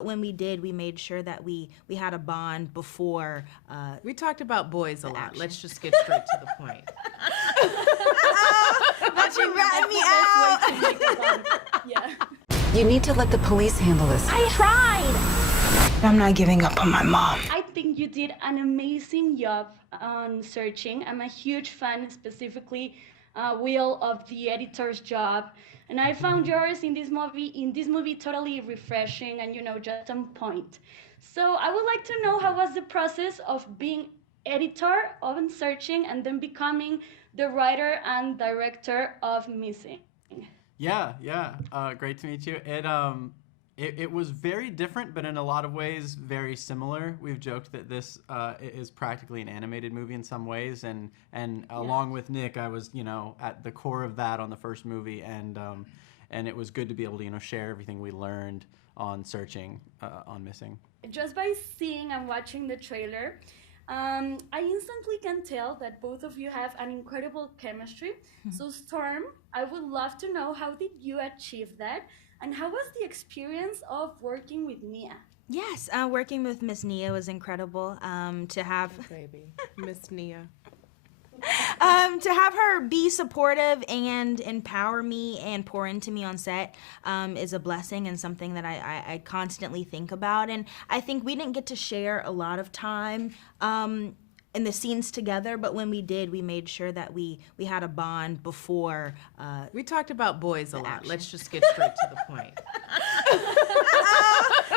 When we did, we made sure that we had a bond before. We talked about boys a lot. action. Let's just get straight to the point. But you ratted me out. Yeah. You need to let the police handle this. I tried! I'm not giving up on my mom. I think you did an amazing job on searching. I'm a huge fan, specifically Will, of the editor's job. And I found yours in this movie totally refreshing and, just on point. So I would like to know, how was the process of being editor of Searching and then becoming the writer and director of Missing? Yeah. Great to meet you. It was very different, but in a lot of ways very similar. We've joked that this is practically an animated movie in some ways, and along with Nick, I was at the core of that on the first movie, and it was good to be able to share everything we learned on Searching, on Missing. Just by seeing and watching the trailer, I instantly can tell that both of you have an incredible chemistry. So Storm, I would love to know, how did you achieve that? And how was the experience of working with Nia? Yes, working with Miss Nia was incredible. To have Baby, Miss Nia. to have her be supportive and empower me and pour into me on set is a blessing and something that I constantly think about. And I think we didn't get to share a lot of time in the scenes together, but when we did, we made sure that we had a bond before. We talked about boys a lot. action. Let's just get straight to the point.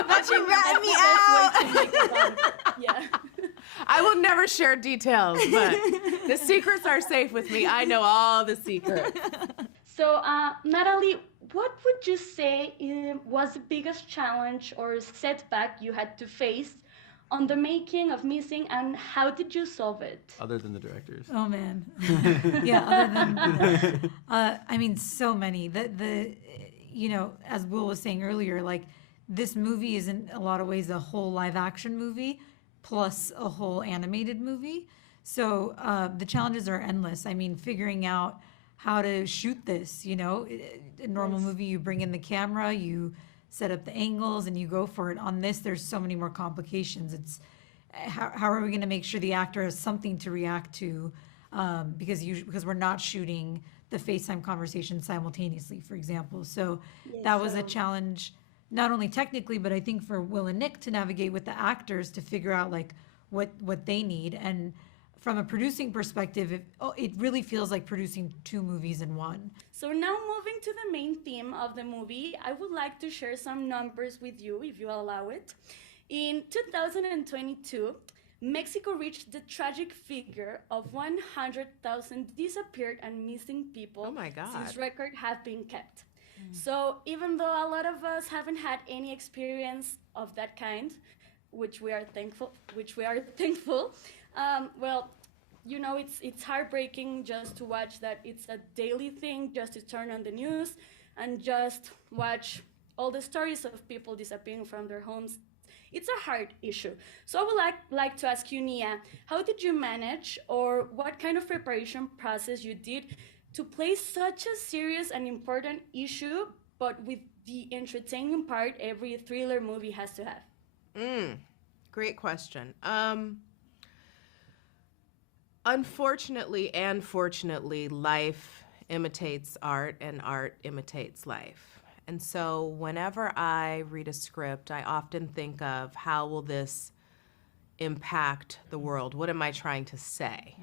But you ratted me out. Yeah. I will never share details, but the secrets are safe with me. I know all the secrets. So, Natalie, what would you say was the biggest challenge or setback you had to face on the making of Missing, and how did you solve it? Other than the directors. Oh man, yeah. Other than, so many. As Will was saying earlier, like this movie is in a lot of ways a whole live action movie plus a whole animated movie. So the challenges are endless. I mean, figuring out how to shoot this. A normal movie, you bring in the camera, you set up the angles, and you go for it. On this, there's so many more complications. It's how are we going to make sure the actor has something to react to, because we're not shooting the FaceTime conversation simultaneously, for example. So that was a challenge, not only technically, but I think for Will and Nick to navigate with the actors to figure out like what they need. And from a producing perspective, it really feels like producing two movies in one. So now moving to the main theme of the movie, I would like to share some numbers with you, if you allow it. In 2022, Mexico reached the tragic figure of 100,000 disappeared and missing people. Oh my God. Since records have been kept. So even though a lot of us haven't had any experience of that kind, which we are thankful, it's heartbreaking just to watch that. It's a daily thing, just to turn on the news and just watch all the stories of people disappearing from their homes. It's a hard issue. So I would like to ask you, Nia, how did you manage, or what kind of preparation process you did to play such a serious and important issue, but with the entertaining part every thriller movie has to have? Great question. Unfortunately and fortunately, life imitates art and art imitates life. And so whenever I read a script, I often think of, how will this impact the world? What am I trying to say?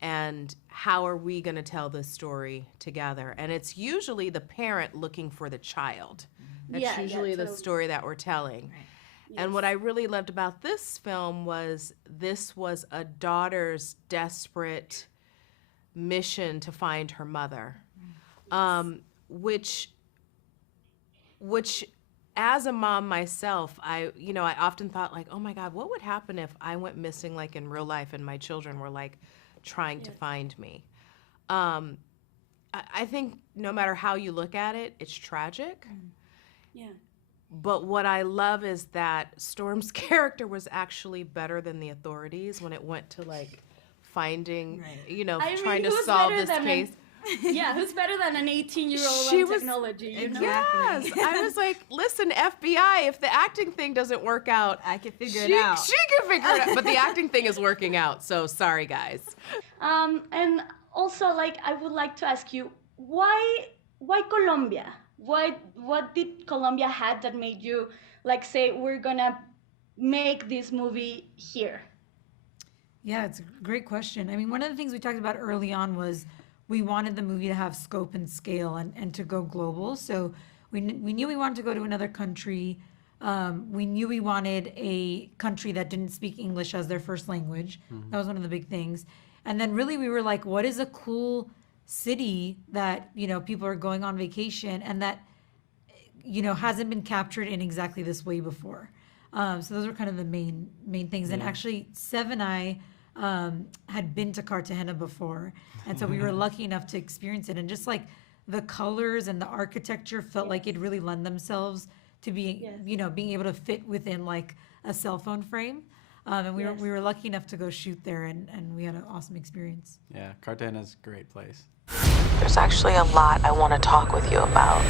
And how are we going to tell this story together? And it's usually the parent looking for the child. That's usually the story that we're telling. Right. And what I really loved about this film was this was a daughter's desperate mission to find her mother, which as a mom myself, I often thought like, oh my God, what would happen if I went missing like in real life and my children were like trying to find me? I think no matter how you look at it, it's tragic. Yeah. But what I love is that Storm's character was actually better than the authorities when it went to like finding, trying to solve this case. Yeah, who's better than an 18-year-old She on was- technology, you know? Yes, I was like, listen, FBI, if the acting thing doesn't work out, I could figure she it out. She can figure it out, but the acting thing is working out. So sorry, guys. And also, like, I would like to ask you, why Colombia? What did Colombia had that made you like say we're gonna make this movie here? Yeah, it's a great question. I mean, one of the things we talked about early on was we wanted the movie to have scope and scale and to go global. So we knew we wanted to go to another country. We knew we wanted a country that didn't speak English as their first language. That was one of the big things. And then really we were like, what is a cool city that, you know, people are going on vacation and that, you know, hasn't been captured in exactly this way before. So those were kind of the main things. And actually, Sev and I had been to Cartagena before, and so we were lucky enough to experience it. And just like the colors and the architecture felt like it really lend themselves to being, you know, being able to fit within like a cell phone frame. And we were lucky enough to go shoot there, and we had an awesome experience. Yeah, Cartagena's a great place. There's actually a lot I want to talk with you about.